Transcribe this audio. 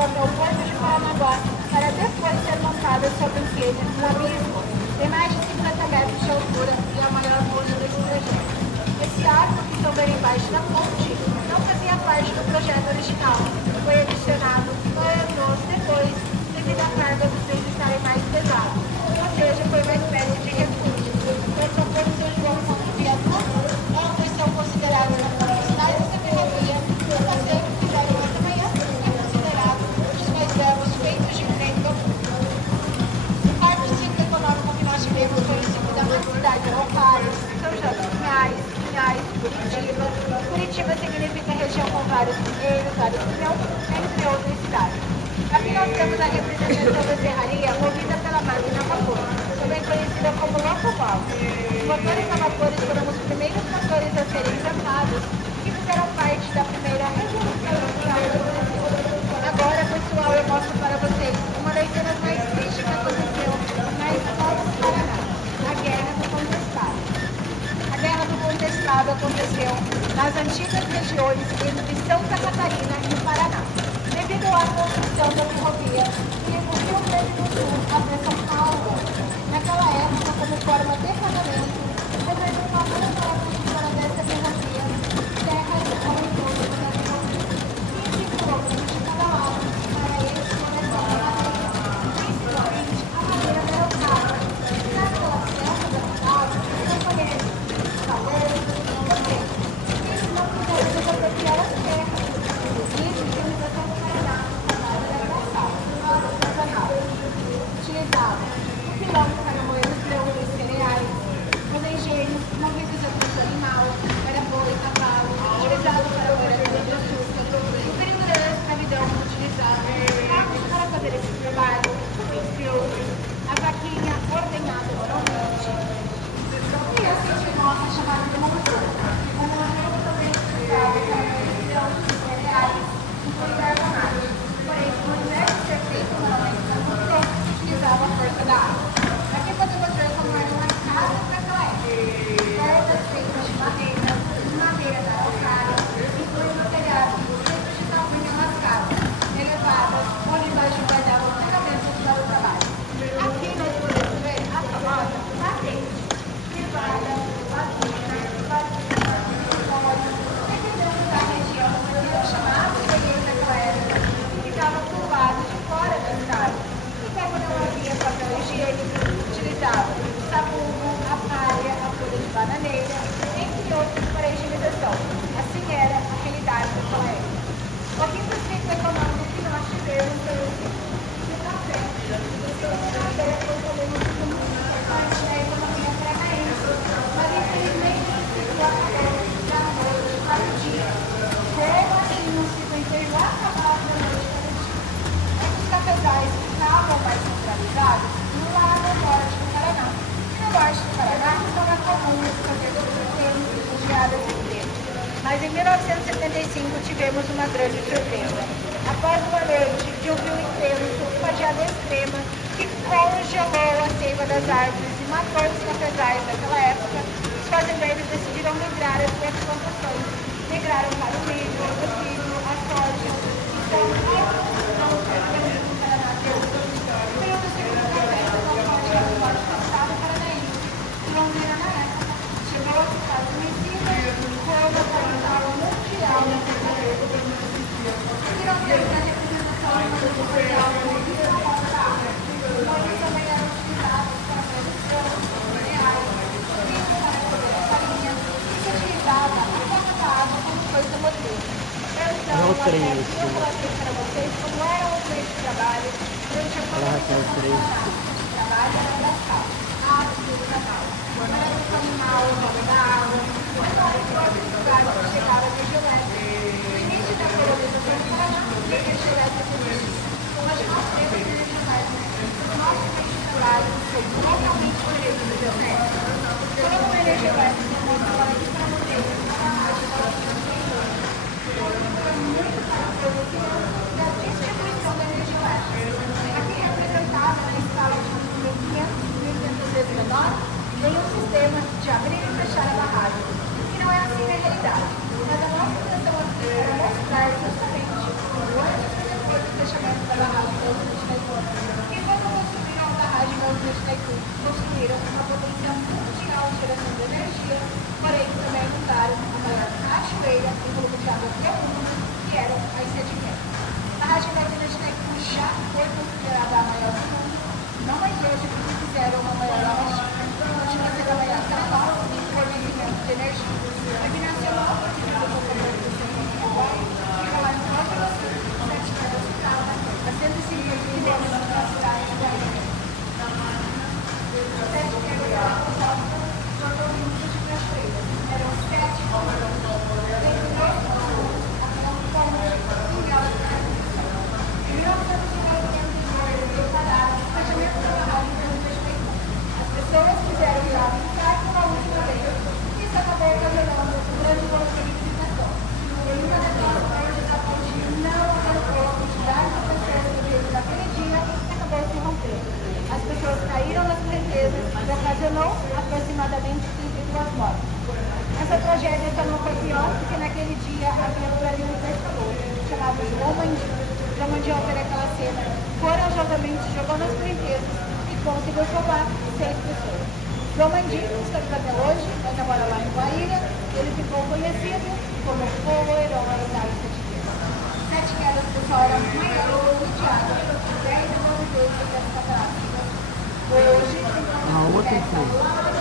encontrou o Porto de Paranaguá para depois ser montada sobre um queijo no abismo. Tem mais de 50 metros de altura e é a maior ponte desse projeto. Esse arco que estão vendo embaixo da ponte não fazia parte do projeto original. Foi adicionado anos depois devido à carga dos trens estarem mais pesados. Ou seja, foi uma espécie de refúgio. Essa ponte São João Viaduto é uma versão considerada na velocidade da ferrovia. O passeio que fizeram esta manhã é considerado um dos mais belos feitos de trem do mundo. O quarto ciclo econômico que nós tivemos foi o ciclo da cidade de Alfares, São José dos Pinhais, Curitiba. Curitiba significa região com vários pinheiros, vários pinhões, entre outras cidades. Aqui nós temos a representação da serraria movida pela máquina a vapor, também conhecida como locomotive. Os motores a vapor foram os primeiros motores a serem inventados que fizeram parte da primeira revolução industrial do Brasil. Agora, pessoal, eu mostro para vocês uma das cenas mais tristes que aconteceu na escola do Paraná, a Guerra do Contestado. A Guerra do Contestado aconteceu nas antigas regiões entre Santa Catarina e o Paraná. Devido à construção da ferrovia que liga o Rio Grande do Sul até São Paulo, naquela época, como forma de pagamento, o governo pagou para a construção dessa ferrovia terras ao entorno da ferrovia, 15 quilômetros de cada lado, para eles coletarem a madeira, principalmente a madeira derrocada. Naquela selva da cidade, não conhece talvez, não sei, eles não puderam desapropriar as terras. Utilizava o pilão para moer os grãos e cereais, os engenhos movidos a fruto animal, para boi e cavalo, utilizado para moer a cana de açúcar, o período da escravidão utilizado carros para fazer esse trabalho, os filtros, a vaquinha ordenhada oralmente. E assim se mostra chamado de motor. O motor também utilizado para moer os grãos e cereais, incluindo a argamassa. Porém, por deve ser feito normalmente na motor, utilizava a força da água. Aqui podemos ver como era uma casa naquela época. Portas feitas de madeira da araucária, incluindo telhados feitos de tamanho mascado, elevadas, onde embaixo guardavam ferramentas para o trabalho. Aqui nós podemos ver a famosa patente, privada, vacina, dependendo da região, eram chamados de naquela época, que ficavam curvados de fora da cidade. Como não havia papel higiênico, utilizava o sabugo, a palha, a folha de bananeira, entre outros para a higienização. Assim era a realidade daquela época. O quinto ciclo econômico que nós tivemos foi o ciclo do café. O café foi também muito importante na economia paranaense, mas infelizmente o ciclo acabou na noite para o dia. Como assim o ciclo inteiro acabava na noite para o dia? Esses cafezais estavam mais centralizados no lado norte do Paraná. E no norte do Paraná não era comum fazer pequenos refugiados de emprego. Mas em 1975 tivemos uma grande surpresa. Após uma noite de um frio intenso, uma geada extrema que congelou a seiva das árvores e matou os cafezais daquela época, os fazendeiros decidiram migrar as suas plantações. Migraram para o milho, o trigo, a soja, Londrina na época chegou a ficar conhecida como a capital mundial da cerveja. Finalmente, a representação mundial da África, onde também eram utilizados para a produção de cereais, trigo para fazer a farinha, e se utilizava a cota da água como força motriz. Então, eu coloquei para vocês como era o meio de trabalho durante a colonização do trabalho era braçal, ácido do canal. Quando era o animal, o nome da água, os lugares que chegaram a energia elétrica. No início da colonização do Paraná, a energia elétrica existe. Hoje nós temos energia elétrica. O nosso meio de trabalho foi totalmente diferente do geométrico. Como a energia elétrica é muito forte para vocês, a rádio foi muito característica da distribuição da energia elétrica. Aqui representado na escala de 500 vezes menor, tem um sistema de abrir e fechar a barragem, que não é assim na realidade, mas a nossa fazia uma, que eram as 7 quedas. A Rajivatina a gente tem que puxar, foi considerada a maior do mundo, não mais hoje, porque fizeram uma maior a China, continua sendo a maior menor, em fornecimento de energia. A binacional, porque ficou com o poder do centro do Uruguai, fica lá no Nova Iguaçu, 7 quedas de casa, a 150 quilômetros da cidade de Guarani. 7 quedas de casa, jogou muitos de cachoeiras. Eram 7 quilômetros. As pessoas fizeram já brincar pela última vez. Isso acabou ocasionando um grande volume de visitação. E uma daquelas partes da ponte não alcançou a quantidade de pessoas que veio naquele dia e acabou se rompendo. As pessoas caíram nas correntezas e ocasionou aproximadamente 32 mortes. Essa tragédia só não foi pior porque naquele dia havia por ali um pescador chamado João Mandi. João Mandi, ao ver aquela cena, corajosamente jogou nas correntezas e conseguiu salvar 6 pessoas. João Mandi está vivo até hoje, ainda mora lá em Guaíra. Ele ficou conhecido como o herói das 7 quedas. 7 quedas, pessoal, era a maior volume de água, 10 desenvolvedores dessa catarata. Hoje, se encontra